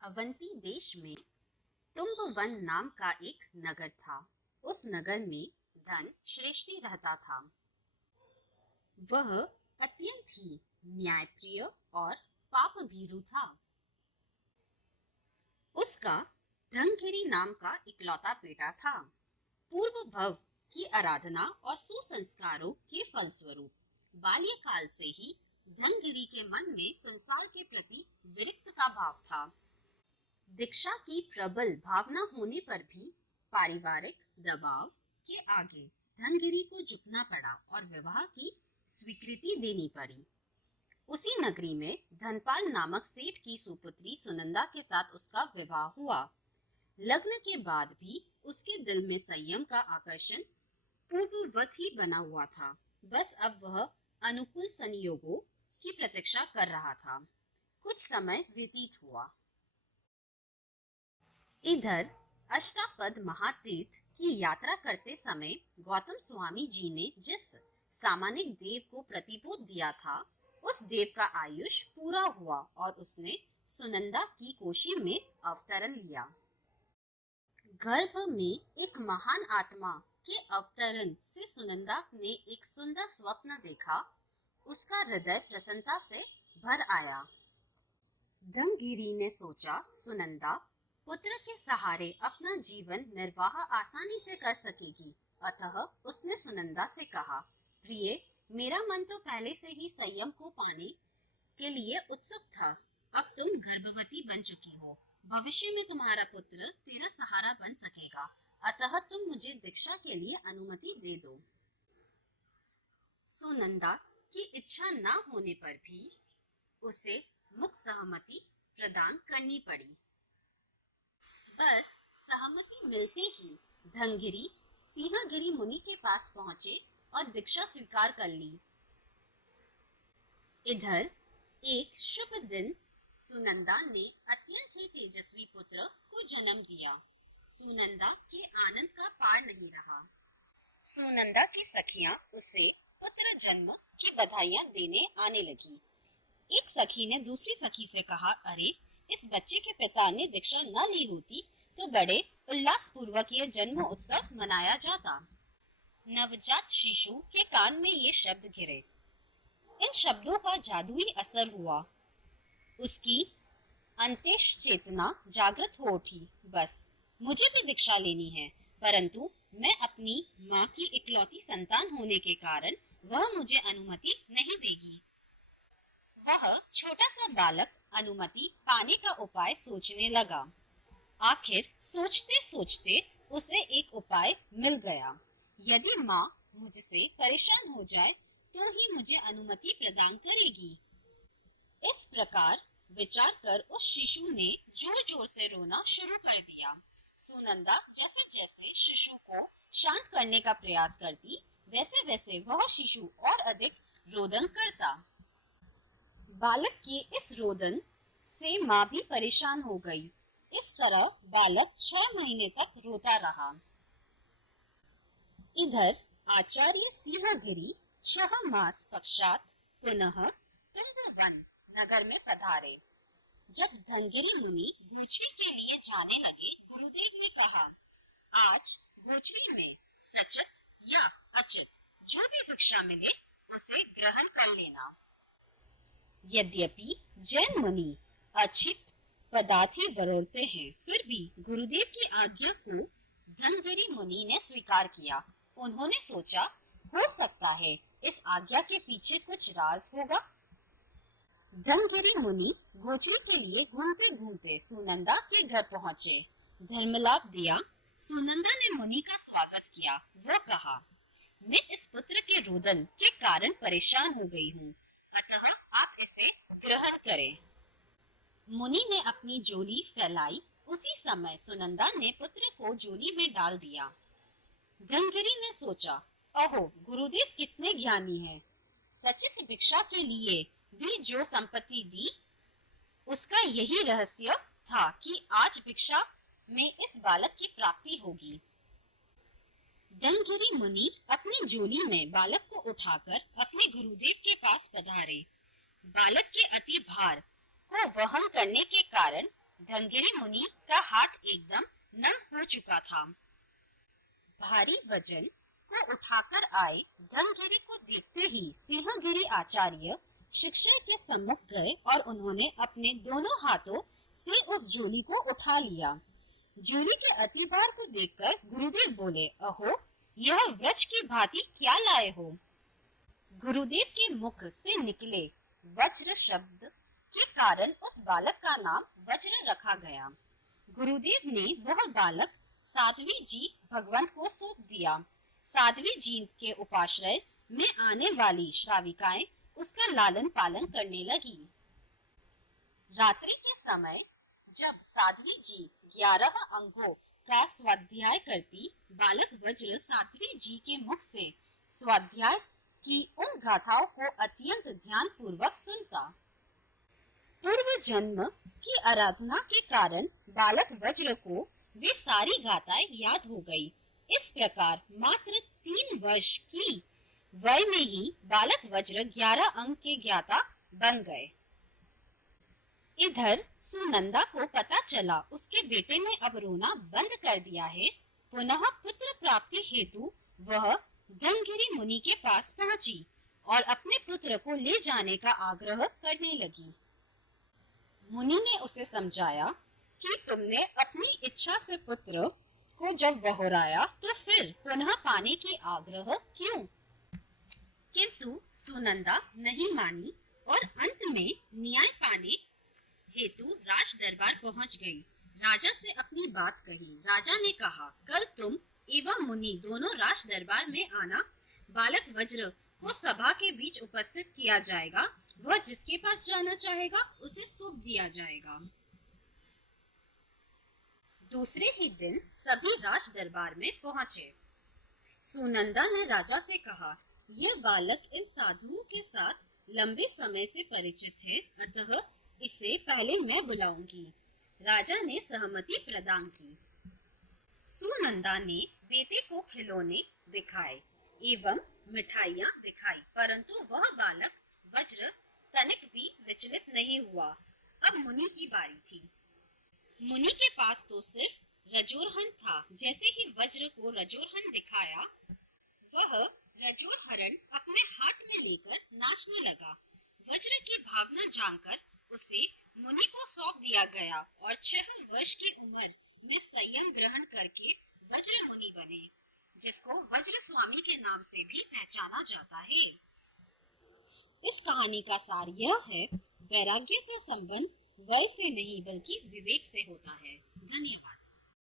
अवंती देश में तुम्बवन नाम का एक नगर था। उस नगर में धन श्रेष्ठी रहता था। वह अत्यंत ही न्यायप्रिय और पाप भीरु था। उसका धनगिरी नाम का इकलौता बेटा था। पूर्व भव की आराधना और सुसंस्कारों के फलस्वरूप बाल्यकाल से ही धनगिरी के मन में संसार के प्रति विरक्त का भाव था। दीक्षा की प्रबल भावना होने पर भी पारिवारिक दबाव के आगे धनगिरी को झुकना पड़ा और विवाह की स्वीकृति देनी पड़ी। उसी नगरी में धनपाल नामक सेठ की सुपुत्री सुनंदा के साथ उसका विवाह हुआ। लग्न के बाद भी उसके दिल में संयम का आकर्षण पूर्ववत ही बना हुआ था। बस अब वह अनुकूल संयोगों की प्रतीक्षा कर रहा था। कुछ समय व्यतीत हुआ। इधर अष्टापद महातीर्थ की यात्रा करते समय गौतम स्वामी जी ने जिस सामानिक देव को प्रतिबोध दिया था, उस देव का आयुष पूरा हुआ और उसने सुनंदा की कोशी में अवतरण लिया। गर्भ में एक महान आत्मा के अवतरण से सुनंदा ने एक सुंदर स्वप्न देखा। उसका हृदय प्रसन्नता से भर आया। धनगिरी ने सोचा, सुनंदा पुत्र के सहारे अपना जीवन निर्वाह आसानी से कर सकेगी। अतः उसने सुनंदा से कहा, प्रिय, मेरा मन तो पहले से ही संयम को पाने के लिए उत्सुक था। अब तुम गर्भवती बन चुकी हो। भविष्य में तुम्हारा पुत्र तेरा सहारा बन सकेगा। अतः तुम मुझे दीक्षा के लिए अनुमति दे दो। सुनंदा की इच्छा न होने पर भी उसे मुख सहमति प्रदान करनी पड़ी। बस सहमति मिलते ही धनगिरी सिंहगिरी मुनि के पास पहुंचे और दीक्षा स्वीकार कर ली। इधर एक शुभ दिन सुनंदा ने अत्यंत ही तेजस्वी पुत्र को जन्म दिया। सुनंदा के आनंद का पार नहीं रहा। सुनंदा की सखियां उसे पुत्र जन्म की बधाइयां देने आने लगी। एक सखी ने दूसरी सखी से कहा, अरे, इस बच्चे के पिता ने दीक्षा न ली होती तो बड़े उल्लास पूर्वक यह जन्म उत्सव मनाया जाता। नवजात शिशु के कान में ये शब्द गिरे। इन शब्दों का जादुई असर हुआ। उसकी अंत्येश चेतना जागृत हो उठी। बस मुझे भी दीक्षा लेनी है, परंतु मैं अपनी माँ की इकलौती संतान होने के कारण वह मुझे अनुमति नहीं देगी। वह छोटा सा बालक अनुमति पाने का उपाय सोचने लगा। आखिर सोचते सोचते उसे एक उपाय मिल गया। यदि माँ मुझसे परेशान हो जाए तो ही मुझे अनुमति प्रदान करेगी। इस प्रकार विचार कर उस शिशु ने जोर जोर से रोना शुरू कर दिया। सुनंदा जैसे जैसे शिशु को शांत करने का प्रयास करती, वैसे वैसे वह शिशु और अधिक रोदन करता। बालक के इस रोदन से माँ भी परेशान हो गई। इस तरह बालक 6 महीने तक रोता रहा। इधर आचार्य सिंहगिरी 6 मास पश्चात पुनः तुम्बवन नगर में पधारे। जब धनगिरी मुनि गोचरी के लिए जाने लगे, गुरुदेव ने कहा, आज गोचरी में सचित या अचित जो भी भिक्षा मिले उसे ग्रहण कर लेना। यद्यपि जैन मुनि अचित पदार्थ ही वरोड़ते हैं, फिर भी गुरुदेव की आज्ञा को धनगिरी मुनि ने स्वीकार किया। उन्होंने सोचा, हो सकता है इस आज्ञा के पीछे कुछ राज होगा। धनगिरी मुनि गोचरी के लिए घूमते घूमते सुनंदा के घर पहुंचे। धर्मलाप दिया। सुनंदा ने मुनि का स्वागत किया। वो कहा, मैं इस पुत्र के रोदन के कारण परेशान हो गई हूँ, अतः आप इसे ग्रहण करें। मुनि ने अपनी झोली फैलाई। उसी समय सुनंदा ने पुत्र को झोली में डाल दिया। धनगिरी ने सोचा, अहो, गुरुदेव कितने ज्ञानी हैं। सचित भिक्षा के लिए भी जो संपत्ति दी, उसका यही रहस्य था कि आज भिक्षा में इस बालक की प्राप्ति होगी। धनगिरी मुनि अपनी झोली में बालक को उठाकर अपने गुरुदेव के पास पधारे। बालक के अति भार को वहन करने के कारण धनगिरी मुनि का हाथ एकदम नम हो चुका था। भारी वजन को उठाकर आए धनगिरी को देखते ही सिंहगिरी आचार्य शिक्षक के सम्मुख गए और उन्होंने अपने दोनों हाथों से उस झोली को उठा लिया। झोली के अति भार को देखकर गुरुदेव बोले, अहो, यह व्रज की भांति क्या लाए हो? गुरुदेव के मुख से निकले वज्र शब्द के कारण उस बालक का नाम वज्र रखा गया। गुरुदेव ने वह बालक साध्वी जी भगवंत को सौंप दिया। साध्वी जी के उपाश्रय में आने वाली श्राविकाएं उसका लालन पालन करने लगी। रात्रि के समय जब साध्वी जी 11 अंगों का स्वाध्याय करती, बालक वज्र साध्वी जी के मुख से स्वाध्याय की उन गाथाओं को अत्यंत ध्यान पूर्वक सुनता। पूर्व जन्म की आराधना के कारण बालक वज्र को वे सारी गाथाएं याद हो गई। इस प्रकार मात्र 3 वर्ष की वय में ही बालक वज्र 11 अंक के ज्ञाता बन गए। इधर सुनंदा को पता चला उसके बेटे ने अब रोना बंद कर दिया है। पुनः पुत्र प्राप्ति हेतु वह धनगिरी मुनि के पास पहुंची और अपने पुत्र को ले जाने का आग्रह करने लगी। मुनि ने उसे समझाया कि तुमने अपनी इच्छा से पुत्र को जब वहोराया तो फिर पुनः पाने की आग्रह क्यों? किंतु सुनंदा नहीं मानी और अंत में न्याय पाने हेतु राज दरबार पहुंच गई। राजा से अपनी बात कही। राजा ने कहा, कल तुम एवं मुनि दोनों राज दरबार में आना। बालक वज्र को सभा के बीच उपस्थित किया जाएगा। वह जिसके पास जाना चाहेगा उसे सौंप दिया जाएगा। दूसरे ही दिन सभी राज दरबार में पहुंचे। सुनंदा ने राजा से कहा, यह बालक इन साधुओं के साथ लंबे समय से परिचित है, अतः इसे पहले मैं बुलाऊंगी। राजा ने सहमति प्रदान की। सुनंदा ने बेटे को खिलौने दिखाए एवं मिठाइयां दिखाई, परंतु वह बालक वज्र तनिक भी विचलित नहीं हुआ। अब मुनि की बारी थी। मुनि के पास तो सिर्फ रजोरहन था। जैसे ही वज्र को रजोरहन दिखाया, वह रजोरहरण अपने हाथ में लेकर नाचने लगा। वज्र की भावना जानकर उसे मुनि को सौंप दिया गया और 6 वर्ष की उम्र में संयम ग्रहण करके वज्र मुनि बने, जिसको वज्र स्वामी के नाम से भी पहचाना जाता है। इस कहानी का सार यह है, वैराग्य का संबंध वय से नहीं बल्कि विवेक से होता है। धन्यवाद।